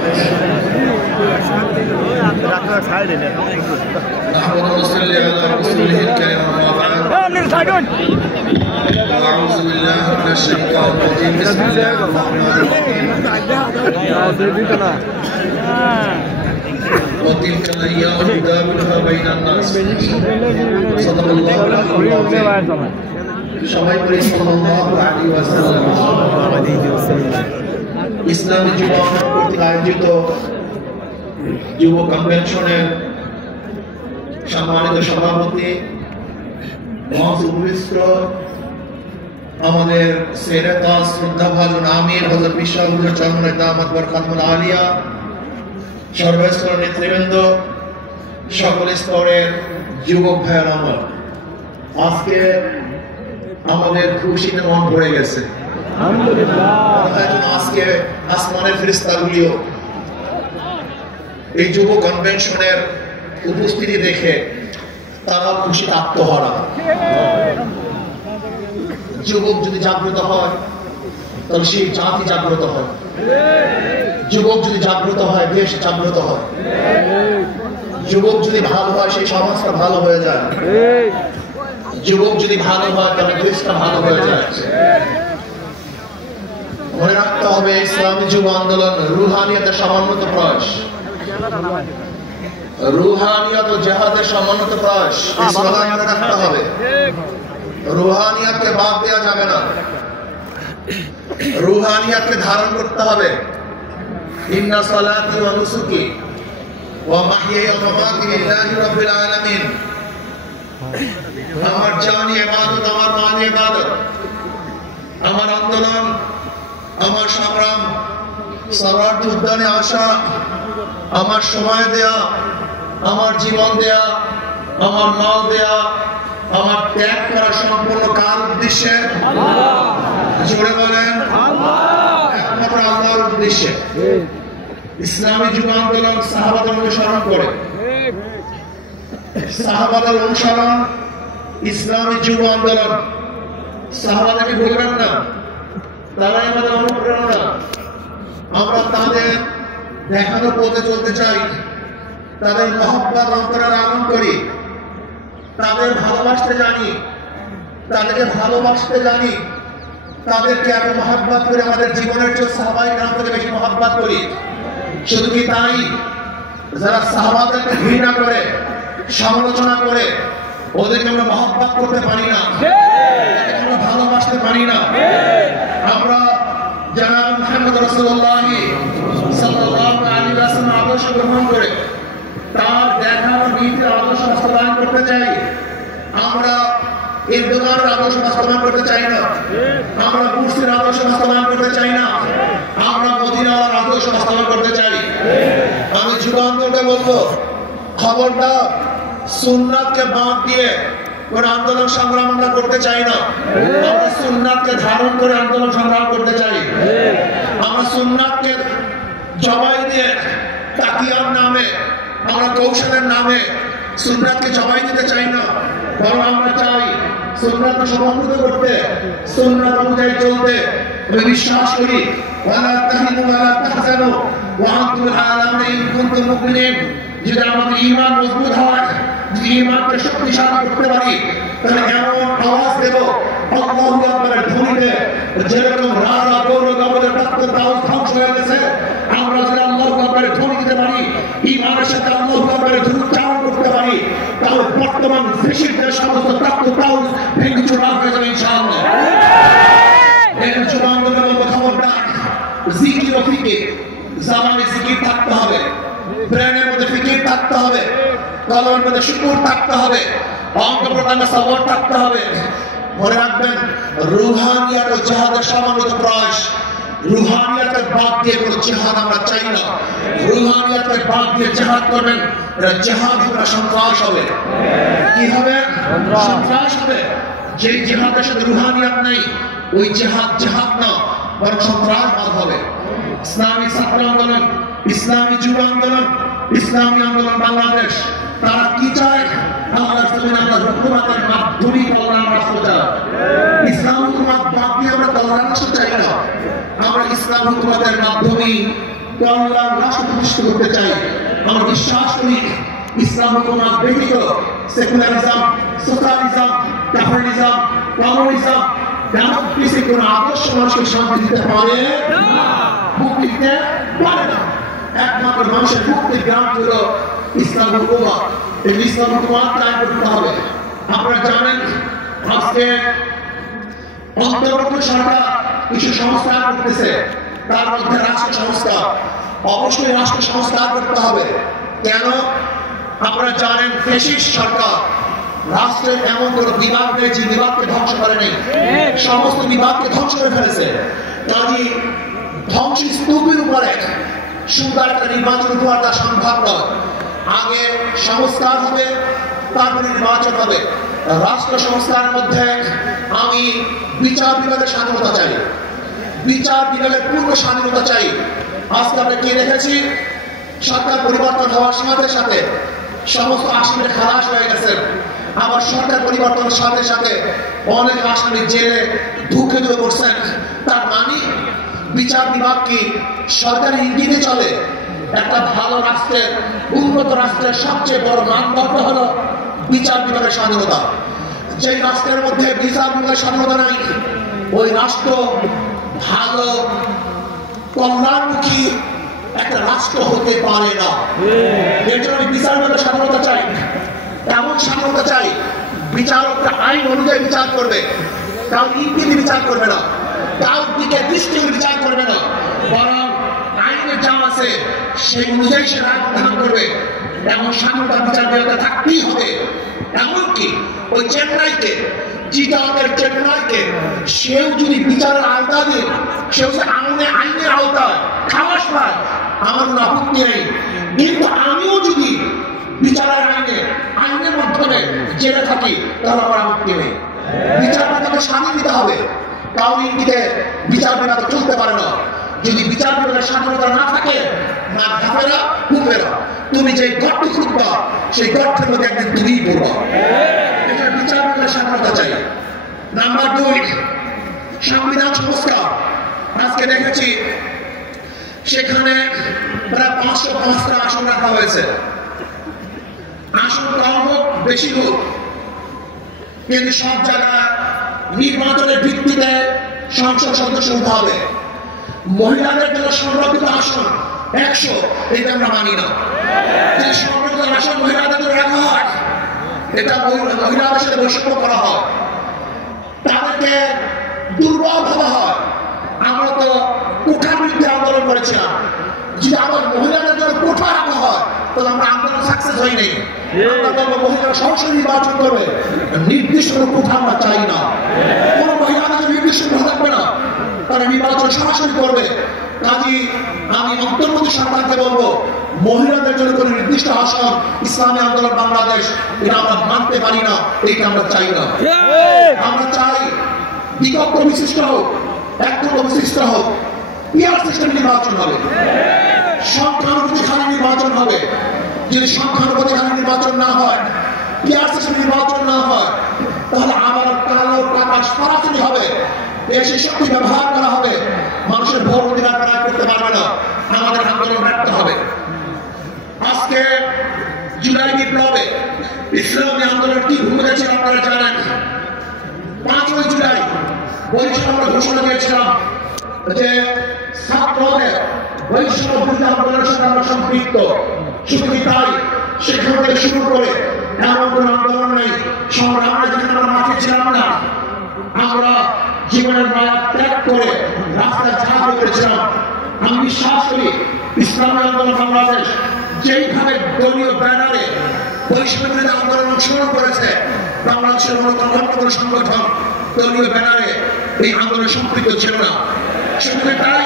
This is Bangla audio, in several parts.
أعوذ بالله من الشيطان الرجيم بسم الله الرحمن الرحيم وتلك الأيام نداولها بين الناس صدق الله العظيم সবাই বলি সাল্লাল্লাহু আলাইহি ওয়াসাল্লাম। ইসলামী যুব আন্দোলন কর্তৃক আয়োজিত যুব কনভেনশনের সম্মানিত সভাপতি মহাসুপৃষ্ট আমাদের সেরেতা শ্রদ্ধাভাজন আমির হযরত বিশ্বহুজুর চরমনায় দামাত বরকাতুল আলিয়া, সর্বস্তরের নেতৃবৃন্দ, সকল স্তরের যুবক ভাইয়ের আমার, আজকে আমাদের খুশিতে মন ভরে গেছে। আজকে আসমানের ফেরেশতাগুলিও এই যুব কনভেনশনের উপস্থিতি দেখে তারা খুশিতে আত্মহারা। যুবক যদি জাগ্রত হয় তাহলে সেই জাতি জাগ্রত হয়, যুবক যদি জাগ্রত হয় দেশ জাগ্রত হয়, যুবক যদি ভালো হয় সেই সমাজটা ভালো হয়ে যায়, যুবক যদি ভালো হয় তাহলে দেশটা ভালো হয়ে যায়। মনে রাখতে হবে ইসলামী যুব আন্দোলন রুহানিয়াতের সমন্বিত প্রয়াস, রুহানিয়াত ও জিহাদের সমন্বিত প্রয়াস। ইসলাম মনে রাখতে হবে, রুহানিয়াতকে বাদ দেওয়া যাবে না, রুহানিয়াতকে ধারণ করতে হবে। ইন্না সালাতি ওয়া নুসুকি ওয়া মাহইয়ায়া ওয়া মামাতি লিল্লাহি রাব্বিল আলামিন। আমার জানি ইবাদত, আমার মানি ইবাদত, আমার আন্দোলন, আমার সংগ্রাম, সরার্থ উদ্যানে আসা, আমার সময় দেয়া, আমার জীবন দেয়া, আমার মাল দেয়া, আমার ত্যাগ করা সম্পূর্ণ কার উদ্দেশ্যে? জোরে বলেন একমাত্র আল্লাহর উদ্দেশ্যে। ইসলামী যুব আন্দোলন সাহাবাদের অনুসরণ করে, সাহাবাদের অনুসরণ ইসলামী যুব আন্দোলন। সাহাবাদেরকে ভুলবেন না, তারাই আমাদের অনুপ্রেরণা। আমরা তাদের দেখানো পথে চলতে চাই, তাদের মহব্বত অন্তরে লালন করি, তাদের ভালোবাসতে জানি, তাদেরকে ভালোবাসতে জানি, তাদেরকে এত মহব্বত করে আমাদের জীবনের চেয়ে সাহাবায়ে কেরাম থেকে বেশি মহব্বত করি। শুধু কি তাই, যারা সাহাবাদেরকে ঘৃণা করে সমালোচনা করে ওদেরকে আমরা মহব্বত করতে পারি না, আমরা ভালোবাসতে পারি না। আমরা জনাব মুহাম্মদ রাসূলুল্লাহ সাল্লাল্লাহু আলাইহি ওয়াসাল্লাম আদর্শ গ্রহণ করে তার দেখানো নীতির আদর্শ বাস্তবায়ন করতে চাই। আমরা এরদোগানের আদর্শ বাস্তবায়ন করতে চাই না, আমরা বুরসির আদর্শ বাস্তবায়ন করতে চাই না, আমরা মদিনার আদর্শ বাস্তবায়ন করতে চাই। আমি যুব আন্দোলনকে বলবো, খবরদার সুন্নাতকে বাদ দিয়ে কোন আন্দোলন সংগ্রাম আমরা করতে চাই না। আমরা সুন্নাতকে ধারণ করে আন্দোলন সংগ্রাম করতে চাই। আমরা সুন্নাতকে জবাই দিয়ে তাকিয়ার নামে, আমরা কৌশলের নামে সুন্নাতকে জবাই দিতে চাই না, বরং আমরা চাই সুন্নাতকে সমন্বিত করতে, সুন্নাত অনুযায়ী চলতে। আমি বিশ্বাস করি ওয়ালা তাহিনু ওয়ালা তাহজানু ওয়া আনতুল আ'লাউনা ইন কুনতুম মুমিনিন। যদি আমাদের ঈমান মজবুত হয়, যদি ঈমানকে শক্তিশালী করতে পারি, তাহলে এমন আওয়াজ দেব আল্লাহু আকবারের ধ্বনিতে, যেরকম রাজা গৌরগমনের প্রাপ্ত দাউদ ধ্বংস হয়ে গেছে, আমরা যদি আল্লাহু আকবারের ধ্বনি দিতে পারি, ঈমানের সাথে আল্লাহু আকবারের ধ্বনি উচ্চারণ করতে পারি, তাহলে বর্তমান ফিশিরদের সমস্ত প্রাপ্ত দাউদ ভেঙে চুরমার হয়ে যাবে ইনশাআল্লাহ। এই যুব আন্দোলনের খবরদার জিকির ও ফিকির, জামানে জিকির থাকতে হবে, ব্রেনের মধ্যে ফিকির থাকতে হবে, কলমের মধ্যে শুকুর থাকতে হবে, অঙ্গ প্রত্যঙ্গে সবর থাকতে হবে। মনে রাখবেন রুহানিয়াত ও জিহাদের সমন্বিত প্রয়াস। রুহানিয়াতের বাদ দিয়ে কোনো জিহাদ আমরা চাই না। রুহানিয়াতের বাদ দিয়ে জিহাদ করবেন, এটা জিহাদ হবে, সন্ত্রাস হবে। কি হবে? সন্ত্রাস হবে। যে জিহাদের সাথে রুহানিয়াত নেই, ওই জিহাদ জিহাদ না, বরং সন্ত্রাসবাদ হবে। ইসলামী ছাত্র আন্দোলন, ইসলামী যুব আন্দোলন, ইসলামী আন্দোলন বাংলাদেশ, তারা কি চায়? আল্লাহর জমিনে আমরা হুকুমতের মাধ্যমে কল্যাণ রাষ্ট্র চাই। ইসলাম হুকুমত বাদ দিয়ে আমরা কল্যাণ রাষ্ট্র চাই না। আমরা ইসলাম হুকুমতের মাধ্যমে কল্যাণ রাষ্ট্র প্রতিষ্ঠা করতে চাই। আমরা বিশ্বাস করি ইসলাম হুকুমত ব্যতীত secularism, socialism, capitalism, communism, democracy কোন আদর্শ মানুষকে শান্তি দিতে পারে না, মুক্তি দিতে পারে না। একমাত্র মানুষের মুক্তির গ্রান্ট হলো ইসলাম হুকুমত। এই ইসলাম হুকুমত কায়েম করতে হবে। আপনারা জানেন আজকে অন্তর্বর্তী সরকার কিছু সংস্কার করতেছে, তার মধ্যে রাষ্ট্র সংস্কার। অবশ্যই রাষ্ট্র সংস্কার করতে হবে। কেন? আপনারা জানেন ফ্যাসিস্ট সরকার রাষ্ট্রের এমন কোন বিভাগ নেই যে বিভাগকে ধ্বংস করে নেই, সমস্ত বিভাগকে ধ্বংস করে ফেলেছে। কাজী ধ্বংসস্তূপের উপরে সুন্দর একটা নির্বাচন হওয়াটা সম্ভব নয়। আগে সংস্কার হবে, তারপরে নির্বাচন হবে। রাষ্ট্র সংস্কারের মধ্যে আমি বিচার বিভাগের স্বাধীনতা চাই, বিচার বিভাগের পূর্ণ স্বাধীনতা চাই। আজকে আমরা কি দেখেছি, সরকার পরিবর্তন হওয়ার সাথে সাথে সমস্ত আসামিরা খালাস হয়ে গেছেন। আবার সরকার পরিবর্তনের সাথে সাথে অনেক আসামি জেলে ঢুকে ঢুকে পড়ছেন। তার মানে বিচার বিভাগ কি সরকারি ইঙ্গিতে চলে? একটা ভালো রাষ্ট্রের, উন্নত রাষ্ট্রের সবচেয়ে বড় মানদণ্ড হলো বিচার বিভাগের স্বাধীনতা। যে রাষ্ট্রের মধ্যে বিচার বিভাগের স্বাধীনতা নাই, ওই রাষ্ট্র ভালো কল্যাণমুখী একটা রাষ্ট্র হতে পারে না। এর জন্য আমি বিচার বিভাগের স্বাধীনতা চাই। এমন স্বাধীনতা চাই, বিচারকরা আইন অনুযায়ী বিচার করবে, কারণ ইঙ্গিতে বিচার করবে না, কারোর দিকে দৃষ্টি বিচার করবে না, বরং আইনের যা আছে সেই অনুযায়ী সে রায় প্রদান করবে। এমন স্বাধীনতা বিচার বিভাগে থাকতেই হবে। এমনকি ওই চেন্নাইকে, চিটাগের চেন্নাইকে সেও যদি বিচারের আওতা দিয়ে, সেও যে আইনের আওতায় খালাস পায়, আমার কোনো আপত্তি নেই। কিন্তু আমিও যদি বিচারের আইনের মাধ্যমে জেলে থাকি, তাহলে আমার আপত্তি নেই। বিচার বিভাগকে স্বাধীন দিতে হবে। কারণ ইঙ্গিতে বিচার বিভাগ চলতে পারে না। যদি বিচার বিভাগের স্বাধীনতা না থাকে, না ঘাপেরা হুপেরা, তুমি যে গর্ত খুঁজবা সেই গর্তের মধ্যে একদিন তুমিই পড়বা। বিচার বিভাগের স্বাধীনতা চাই। নাম্বার 2, সংবিধান সংস্কার। আজকে দেখেছি সেখানে প্রায় 505টা আসন রাখা হয়েছে। আসন কম হোক বেশি হোক, কিন্তু সব জায়গায় নির্বাচনের ভিত্তিতে সংসদ সদস্য হতে হবে। মহিলাদের জন্য সংরক্ষিত আসন 100, এটা আমরা মানি না। যে সংরক্ষিত আসন মহিলাদের জন্য রাখা হয়, এটা মহিলাদের সাথে বৈষম্য করা হয়, তাদেরকে দুর্বল ভাবা হয়। আমরা তো কোঠার বিরুদ্ধে আন্দোলন করেছিলাম। যদি আবার মহিলাদের জন্য কোঠা রাখা হয়, তাহলে আমরা আন্দোলন সাকসেস হই নাই। আমরা বলবো মহিলারা সরাসরি নির্বাচন করবে, নির্দিষ্ট কোনো কোঠা আমরা চাই না। কোনো মহিলাদের নির্দিষ্ট কোঠা থাকবে না, তারা নির্বাচন সরাসরি করবে। কাজী আমি অন্তর্বর্তী সরকারকে বলবো, মহিলাদের জন্য কোনো নির্দিষ্ট আসন ইসলামী আন্দোলন বাংলাদেশ এটা আমরা মানতে পারি না, এটা আমরা চাই না। আমরা চাই বিকল্প বিশিষ্ট হোক, একদম বিশিষ্ট হোক, পিয়ার সিস্টেম নির্বাচন হবে, সংখ্যানুপাতিক নির্বাচন হবে। যদি সংখ্যানুপাতিক নির্বাচন না হয়, পিয়ার সিস্টেম নির্বাচন না হয়, তাহলে আবার কালো টাকা সরাসরি হবে, দেশে শক্তি ব্যবহার করা হবে, মানুষের ভোট অধিকার প্রয়োগ করতে পারবে না, আমাদের আন্দোলন ব্যর্থ হবে। আজকে জুলাই বিপ্লবে ইসলামী আন্দোলন কি ভূমিকা ছিল আপনারা জানেন। 5ই জুলাই বৈষম্য আমরা ঘোষণা দিয়েছিলাম যে ছাত্রদের বৈষম্য বিরোধী আন্দোলনের সাথে আমরা সম্পৃক্ত। শুধু কি তাই, সেখান থেকে শুরু করে এমন কোন আন্দোলন নেই আমরা যেখানে আমরা মাঠে ছিলাম না, আমরা জীবনের মায়া ত্যাগ করে রাস্তায় ঝাঁপিয়ে পড়েছিলাম। আমি বিশ্বাস করি ইসলামী আন্দোলন বাংলাদেশ যেইভাবে দলীয় ব্যানারে বৈষম্য বিরোধী আন্দোলন অংশগ্রহণ করেছে, বাংলাদেশের অন্য কোনো সংগঠন দলীয় ব্যানারে এই আন্দোলনে সম্পৃক্ত ছিল না। শুধু তাই,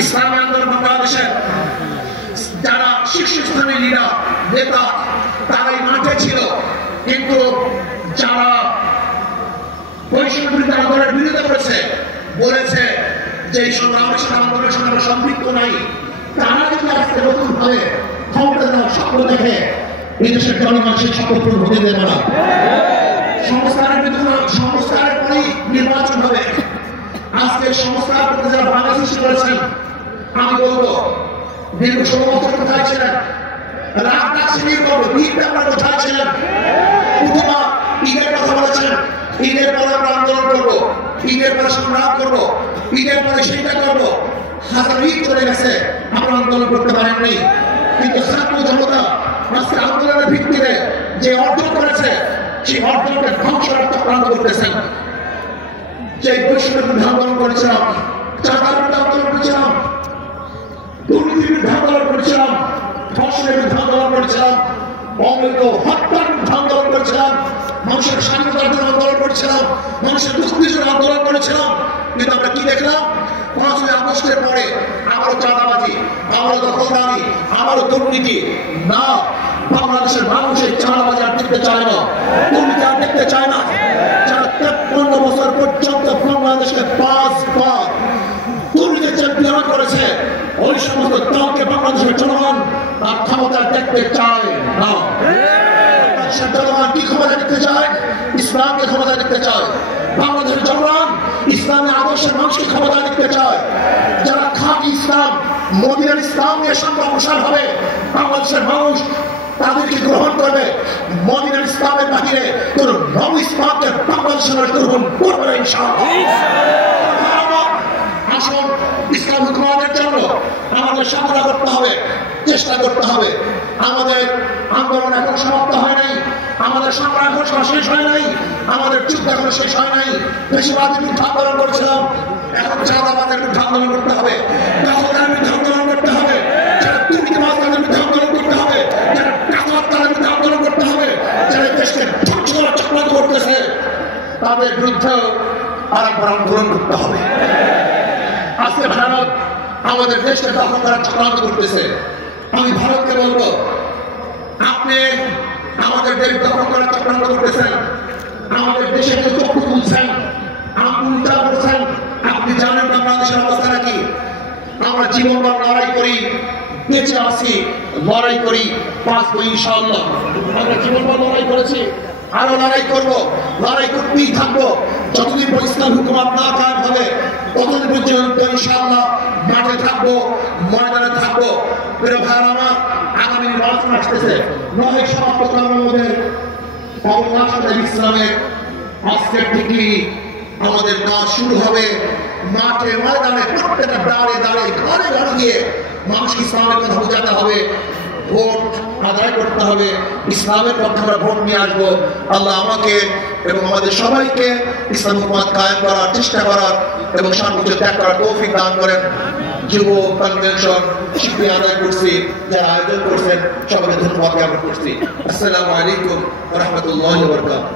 ইসলামী আন্দোলন বাংলাদেশের যারা শীর্ষস্থানীয় লিডার নেতা তারাই মাঠে ছিল, কিন্তু যারা বৈষম্য বিরোধী আন্দোলনের বিরোধিতা করেছে, বলেছে যে এই সংগ্রামের সাথে আন্দোলনের সঙ্গে আমরা সম্পৃক্ত নাই, তারা যদি আজকে নতুন ভাবে ক্ষমতা নেওয়ার স্বপ্ন দেখে এই দেশের জনগণের স্বপ্ন পূরণ হতে দেবে না। সংস্কারের পরেই নির্বাচন হবে। আজকে সংস্কার করতে যারা বাধা সৃষ্টি করেছেন, আমি বলবো দীর্ঘ 16 বছর কোথায় ছিলেন? রাত রাজনীতি করবো, ঈদ আপনারা কোথায় ছিলেন? প্রথমা ঈদের কথা বলেছেন, ঈদের পরে আমরা আন্দোলন করবো, ঈদের পরে সংগ্রাম করবো, ঈদের পরে সেইটা করবো। হাজার ঈদ চলে গেছে, আমরা আন্দোলন করতে পারেননি। কিন্তু ছাত্র জনতা আজকে আন্দোলনের ভিত্তিতে যে অর্জন করেছে, সেই অর্জনকে ধ্বংসের চক্রান্ত করতেছেন। যে বৈষম্যের বিরুদ্ধে আন্দোলন করেছিলাম, চাঁদার বিরুদ্ধে আন্দোলন করেছিলাম, দুর্নীতির বিরুদ্ধে আন্দোলন করেছিলাম, ধর্ষণের বিরুদ্ধে আন্দোলন করেছিলাম, অবৈধ হত্যার বিরুদ্ধে আন্দোলন করেছিলাম, মানুষের স্বাধীনতার জন্য আন্দোলন করেছিলাম, মানুষের মুক্তির জন্য আন্দোলন করেছিলাম। কিন্তু আমরা কি দেখলাম? 5ই আগস্টের পরে আবারও চাঁদাবাজি, আবারও দখলদারি, আবারও দুর্নীতি। না, বাংলাদেশের মানুষ এই চাঁদাবাজি আর দেখতে চায় না, দুর্নীতি আর দেখতে চায় না। যারা 53 বছর পর্যন্ত বাংলাদেশকে 5 বার দুর্নীতির চ্যাম্পিয়ন করেছে, ওই সমস্ত দলকে বাংলাদেশের জনগণ আর ক্ষমতা দেখতে চায় না। জনগণ কি ক্ষমতা দেখতে চায়? ইসলামকে ক্ষমতা দেখতে চায়। বাংলাদেশের জনগণ ইসলামের আদর্শের মানুষকে ক্ষমতা দেখতে চায়। যারা খাঁটি ইসলাম, মদিনার ইসলাম নিয়ে সংগ্রাম প্রসার হবে, বাংলাদেশের মানুষ তাদেরকে গ্রহণ করবে। মদিনার ইসলামের বাহিরে কোন নব ইসলামকে বাংলাদেশের গ্রহণ করবে না ইনশাআল্লাহ। আসুন, ইসলাম হুকুমাতের জন্য আমাদের সাধনা করতে হবে, চেষ্টা করতে হবে। আমাদের আন্দোলন এখন সমাপ্ত হয় নাই, আমাদের সংগ্রাম এখন শেষ হয় নাই, আমাদের যুদ্ধ এখনো শেষ হয় নাই। বেশিরভাগের বিরুদ্ধে আন্দোলন করছিলাম, এখন চাঁদাবাজের বিরুদ্ধে আন্দোলন করতে হবে, দখলদারের বিরুদ্ধে আন্দোলন করতে হবে, যারা দুর্নীতিবাজদের বিরুদ্ধে আন্দোলন করতে হবে, যারা টাকার বিরুদ্ধে আন্দোলন করতে হবে, যারা দেশকে ধ্বংস করার চক্রান্ত করতেছে তাদের বিরুদ্ধে আরেকবার আন্দোলন করতে হবে। আজকে ভারত আমাদের দেশকে দখল করার চক্রান্ত করতেছে। আমি ভারতকে বলবো, আপনি আমাদের দেশ দখল করার চক্রান্ত করতেছেন, আমাদের দেশে কেউ চক্ষু তুলছেন, আপনি উল্টা করছেন। আপনি জানেন বাংলাদেশের অবস্থাটা কি? আমরা জীবনভর লড়াই করি, বেঁচে আছি, লড়াই করি, বাঁচবো ইনশাআল্লাহ। আমরা জীবনভর লড়াই করেছি, আরো লড়াই করবো, লড়াই করতেই থাকবো। যতদিন ইসলাম হুকুমাত না কায়েম হবে, ততদিন পর্যন্ত ইনশাআল্লাহ মাঠে থাকবো, ময়দানে থাকবো। প্রিয় ভাইরা আমার, আগামী নির্বাচন আসতেছে, 9 সমাপ্ত কর্মদের ইসলামের আজকের থেকে আমাদের কাজ শুরু হবে। মাঠে ময়দানে প্রত্যেকটা দাঁড়ে দাঁড়ে ঘরে ঘরে গিয়ে মানুষ ইসলামের কথা বোঝাতে হবে, ভোট আদায় করতে হবে, ইসলামের পক্ষে আমরা ভোট নিয়ে আসবো। আল্লাহ আমাকে এবং আমাদের সবাইকে ইসলাম হুকুমাত কায়েম করার চেষ্টা করার এবং সর্বোচ্চ ত্যাগ করার তৌফিক দান করেন। যুব কনভেনশন শিল্পী আদায় করছি, যারা আয়োজন করছেন সবাইকে ধন্যবাদ জ্ঞাপন করছি। আসসালামু আলাইকুম ওয়া রাহমাতুল্লাহি ওয়া বারাকাতুহু।